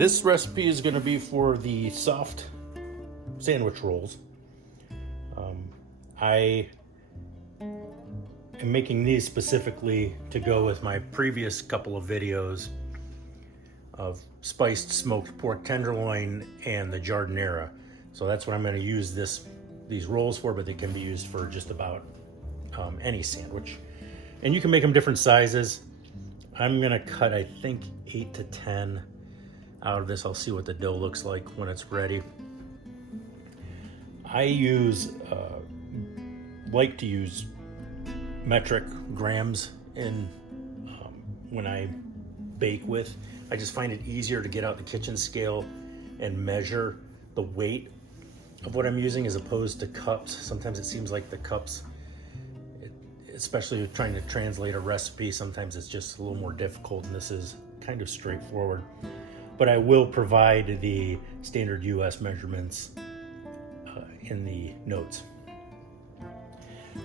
This recipe is going to be for the soft sandwich rolls. I am making these specifically to go with my previous couple of videos of spiced smoked pork tenderloin and the jardinera. So that's what I'm going to use these rolls for, but they can be used for just about any sandwich. And you can make them different sizes. I'm going to cut, I think, 8 to 10 out of this. I'll see what the dough looks like when it's ready. I like to use metric grams in when I bake with. I just find it easier to get out the kitchen scale and measure the weight of what I'm using as opposed to cups. Sometimes it seems like the cups, especially trying to translate a recipe, sometimes it's just a little more difficult, and this is kind of straightforward. But I will provide the standard US measurements in the notes.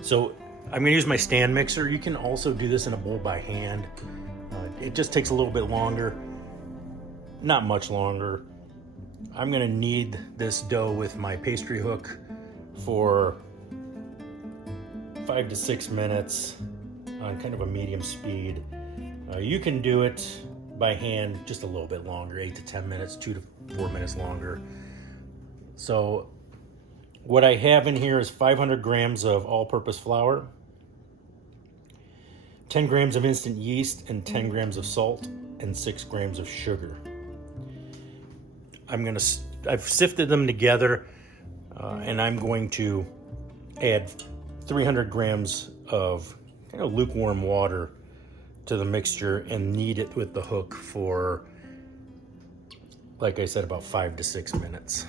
So I'm going to use my stand mixer. You can also do this in a bowl by hand. It just takes a little bit longer, not much longer. I'm going to knead this dough with my pastry hook for 5 to 6 minutes on kind of a medium speed. You can do it by hand just a little bit longer, 8 to 10 minutes, 2 to 4 minutes longer. So what I have in here is 500 grams of all-purpose flour, 10 grams of instant yeast, and 10 grams of salt, and 6 grams of sugar. I've sifted them together, and I'm going to add 300 grams of kind of lukewarm water to the mixture and knead it with the hook for, like I said, about 5 to 6 minutes.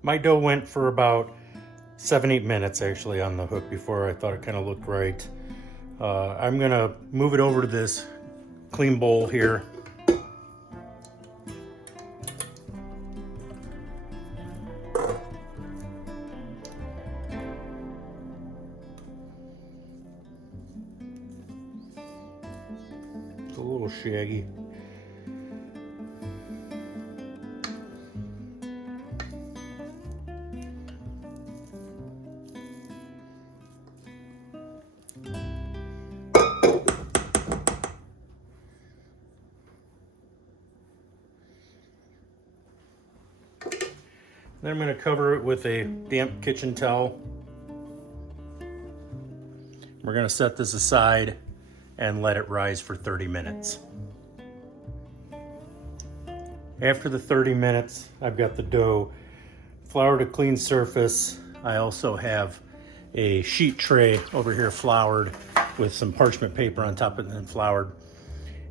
My dough went for about 7-8 minutes actually on the hook before I thought it kind of looked right. I'm gonna move it over to this clean bowl here. It's a little shaggy. Then I'm going to cover it with a damp kitchen towel. We're going to set this aside and let it rise for 30 minutes. After the 30 minutes, I've got the dough floured, a clean surface. I also have a sheet tray over here floured with some parchment paper on top of it and floured.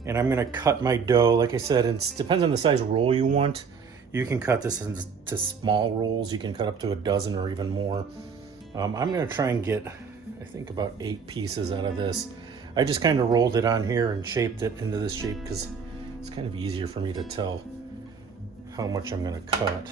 And I'm going to cut my dough. Like I said, it depends on the size roll you want. You can cut this into small rolls. You can cut up to a dozen or even more. I'm going to try and get, I think, about 8 pieces out of this. I just kind of rolled it on here and shaped it into this shape because it's kind of easier for me to tell how much I'm going to cut.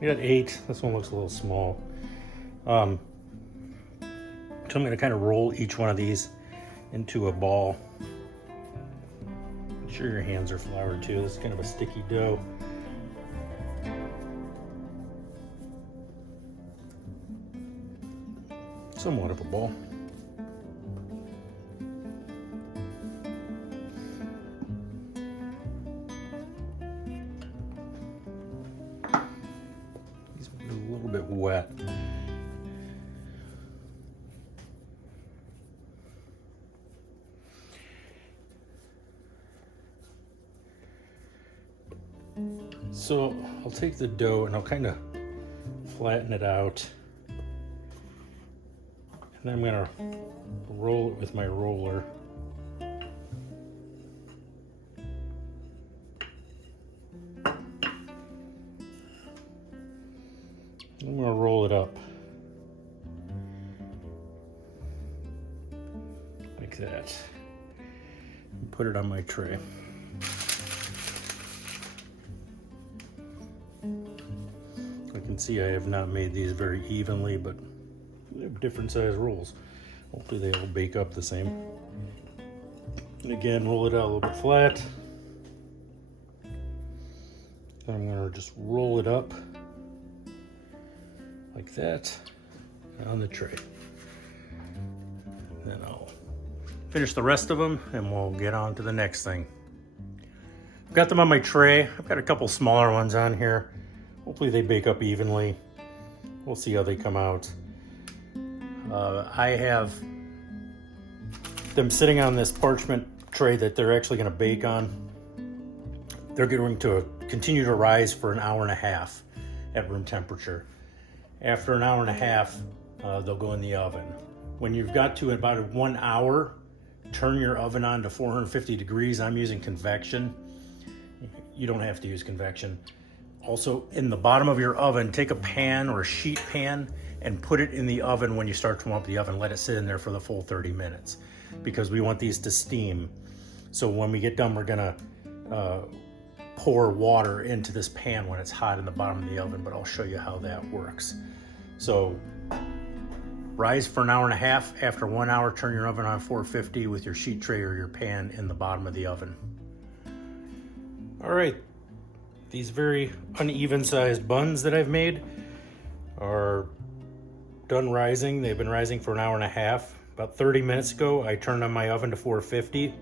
We got 8. This one looks a little small. So I'm going to kind of roll each one of these into a ball. Make sure your hands are floured too. This is kind of a sticky dough. Somewhat of a ball. A little bit wet. So I'll take the dough and I'll kind of flatten it out. And then I'm gonna roll it with my roller. I'm gonna roll it up like that and put it on my tray. I can see I have not made these very evenly, but they have different size rolls. Hopefully they all bake up the same. And again, roll it out a little bit flat. Then I'm gonna just roll it up like that on the tray. Then I'll finish the rest of them and we'll get on to the next thing. I've got them on my tray. I've got a couple smaller ones on here. Hopefully they bake up evenly. We'll see how they come out. I have them sitting on this parchment tray that they're actually going to bake on. They're going to continue to rise for an hour and a half at room temperature. After an hour and a half, they'll go in the oven. When you've got to about 1 hour, turn your oven on to 450 degrees. I'm using convection. You don't have to use convection. Also, in the bottom of your oven, take a pan or a sheet pan and put it in the oven when you start to warm up the oven. Let it sit in there for the full 30 minutes because we want these to steam. So when we get done, we're gonna pour water into this pan when it's hot in the bottom of the oven, but I'll show you how that works. So rise for an hour and a half. After 1 hour, turn your oven on 450 with your sheet tray or your pan in the bottom of the oven. All right, these very uneven sized buns that I've made are done rising. They've been rising for an hour and a half. About 30 minutes ago, I turned on my oven to 450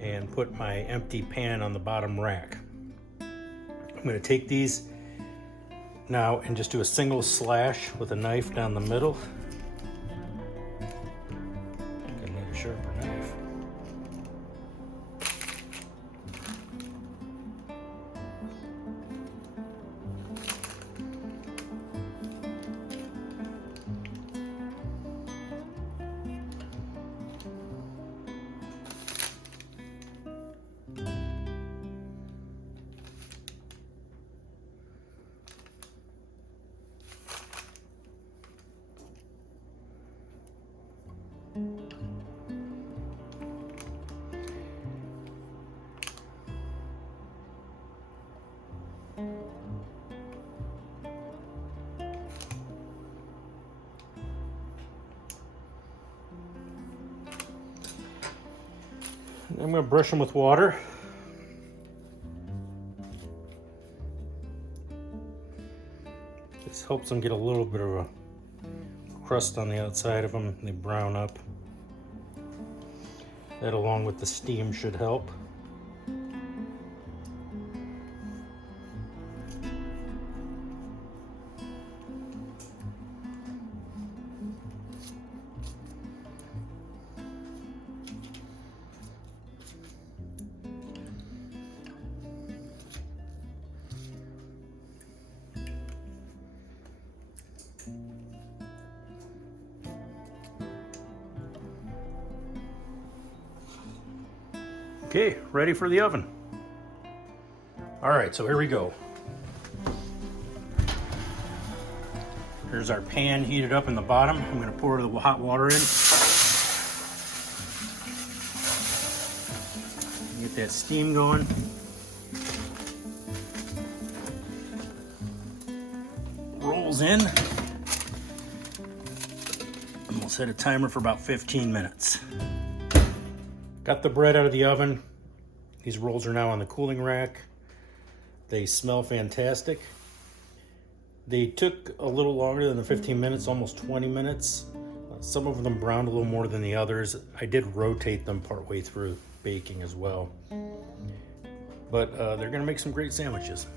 and put my empty pan on the bottom rack. I'm gonna take these now and just do a single slash with a knife down the middle. I'm gonna need a sharper knife. I'm going to brush them with water. This helps them get a little bit of a crust on the outside of them. They brown up. That, along with the steam, should help. Okay, ready for the oven. All right, so here we go. Here's our pan heated up in the bottom. I'm gonna pour the hot water in. Get that steam going. Rolls in. And we'll set a timer for about 15 minutes. Got the bread out of the oven. These rolls are now on the cooling rack. They smell fantastic. They took a little longer than the 15 minutes, almost 20 minutes. Some of them browned a little more than the others. I did rotate them partway through baking as well. But they're gonna make some great sandwiches.